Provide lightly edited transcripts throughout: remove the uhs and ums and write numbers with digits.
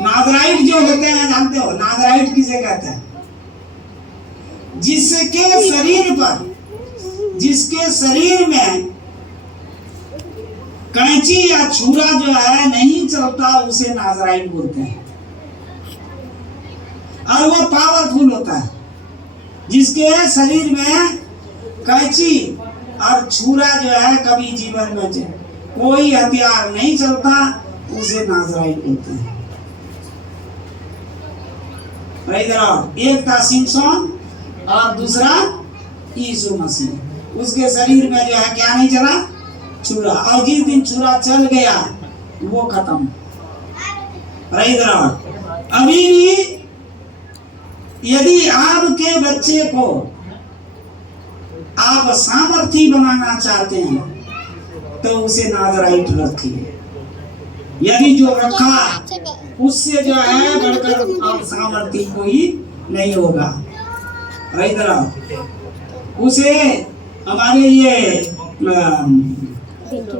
नाजराइट जो होते हैं, जानते हो नाजराइट किसे कहते हैं? जिसके शरीर में कैंची या छुरा जो है नहीं चलता, उसे नाजराइट बोलते हैं। और वो पावरफुल होता है। जिसके शरीर में कैंची और छुरा जो है कभी जीवन में कोई हथियार नहीं चलता, उसे नाजराइट बोलते हैं। एक था सिमसोन और दूसरा यीशु मसीह। उसके शरीर में जो है क्या नहीं चला? छुरा। और जिस दिन छुरा चल गया वो खत्म। अभी भी यदि आपके बच्चे को आप सामर्थी बनाना चाहते हैं तो उसे नाजराइट रखिए। यदि जो रखा उससे जो है बढ़कर आप सामर्थी कोई नहीं होगा। उसे हमारे ये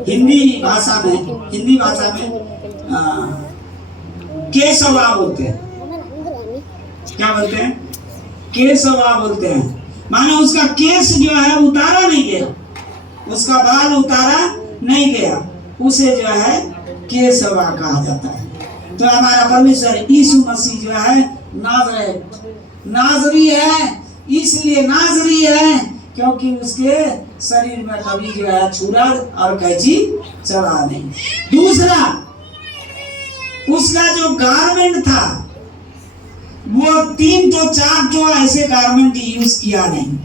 हिंदी भाषा में केशवा बोलते हैं। क्या बोलते हैं? केशवा बोलते हैं। मानो उसका केस जो है उतारा नहीं गया, उसका बाल उतारा नहीं गया, उसे जो है केशवा कहा जाता है। तो हमारा परमेश्वर यीशु मसीह जो है नाजरी है। इसलिए नाजरी है क्योंकि उसके शरीर में कभी जो है छुरा और कैंची चला नहीं। दूसरा, उसका जो गारमेंट था वो 3 तो 4 जो ऐसे गारमेंट यूज किया नहीं।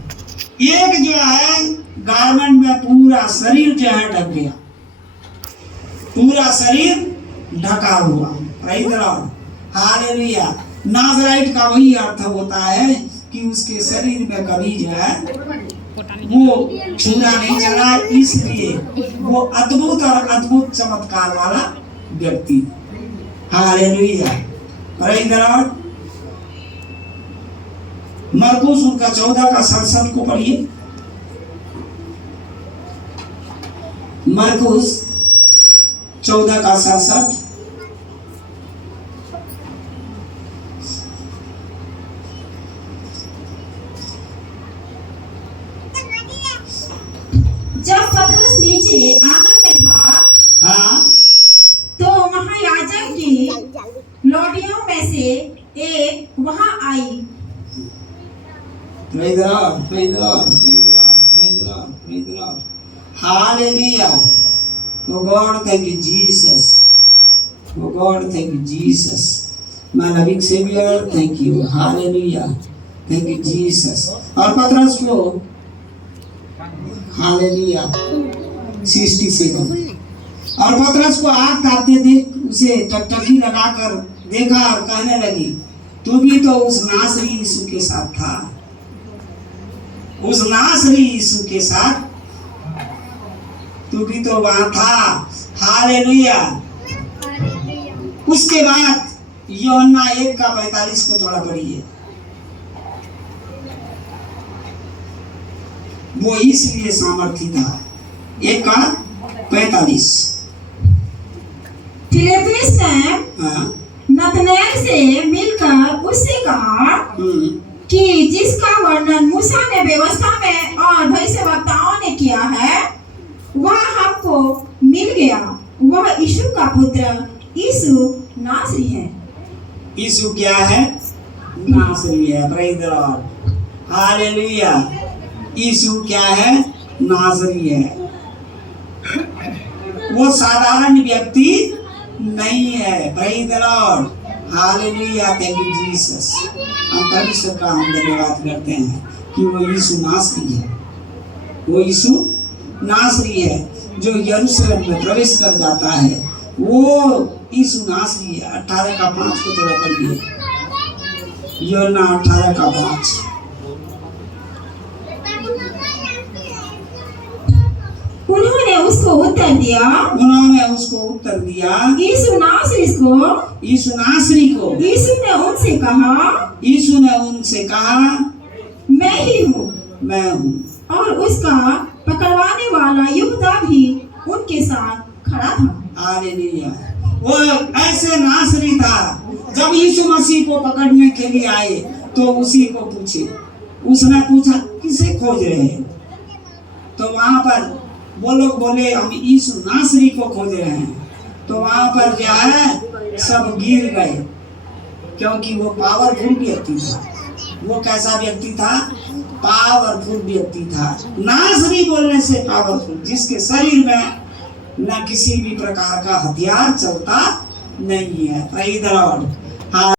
एक जो है गारमेंट में पूरा शरीर जो है ढक गया, पूरा शरीर ढका हुआ। हालेलुया। नाजराइट का वही अर्थ होता है कि उसके शरीर में कभी जो है वो छुरा नहीं चला, इसलिए वो अद्भुत और अद्भुत चमत्कार वाला व्यक्ति। हालेलुया। मरकुस उनका 14 का 67 को पढ़िए। मरकुस 14 का 67। जब पतरस नीचे आंगन में था, हाँ, तो महायाजक की लौटियों में से एक वहां आई। Hallelujah. Oh God, thank you, Jesus. Oh God, thank you, Jesus. My loving Savior, thank you. Hallelujah. Thank you, Jesus. और पतरस को हालेलुया 67। और पतरस को आग तापते देख उसे टकटकी लगाकर देखा और कहने लगी, तू भी तो उस नासरी यीशु के साथ था। उस नासरी यीशु के साथ तू भी तो वहां था। हालेलुया। उसके बाद यूहन्ना 1 का 45 को थोड़ा पढ़िए। वो इसलिए सामर्थी था। 1 का 45। फिलिप्पुस ने नतनएल से मिलकर उससे कहा कि जिसका वर्णन मूसा ने व्यवस्था में और भविष्यवक्ताओं ने किया है वह हमको मिल गया। वह यीशु का पुत्र यीशु नासरी है। यीशु क्या है? नासरी है। Praise the Lord. हालेलुया। यीशु क्या है? नासरी है। वो साधारण व्यक्ति नहीं है। Praise the Lord. Hallelujah. Thank you Jesus. हम परमेश्वर का हम धन्यवाद करते हैं कि वो यीशु नासरी है। वो यीशु नासरी है जो यरूशलेम में प्रवेश कर जाता है। वो यीशु नासरी है। 18 का 5 को थोड़ा पढ़िए। यूहन्ना 18 का 5। उन्होंने उसको उत्तर दिया, यीशु नासरी को यीशु ने उनसे कहा मैं ही हूँ। और उसका पकड़वाने वाला यहूदा भी उनके साथ खड़ा था। हालेलुया। वो ऐसे नासरी था। जब यीशु मसीह को पकड़ने के लिए आए तो उसी को पूछे, उसने पूछा किसे खोज रहे हैं? तो वहां पर वो लोग बोले हम यीशु नासरी को खोज रहे हैं। तो वहां पर क्या है, सब गिर गए, क्योंकि वो पावरफुल व्यक्ति था। वो कैसा व्यक्ति था? पावरफुल व्यक्ति था। नासरी बोलने से पावरफुल, जिसके शरीर में न किसी भी प्रकार का हथियार चलता नहीं है। Praise the Lord.